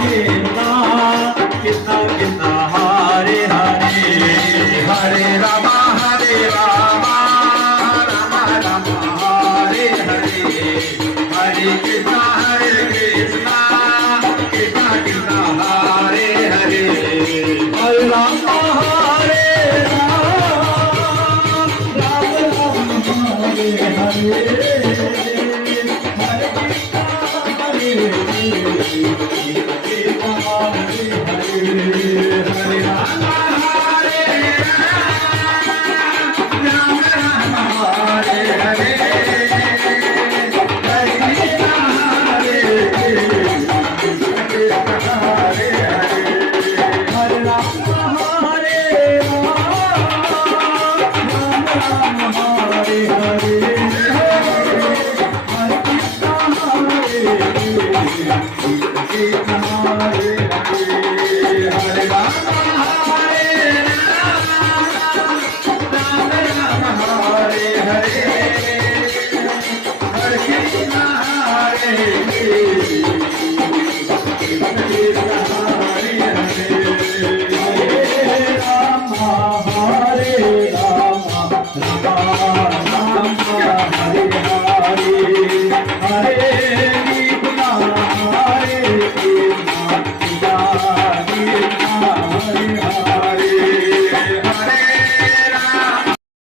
Krishna Krishna Krishna Hare Hare Hare Rama Rama Rama Hare Hare Hare Krishna Krishna Krishna Hare Hare Hare Rama Hare Hare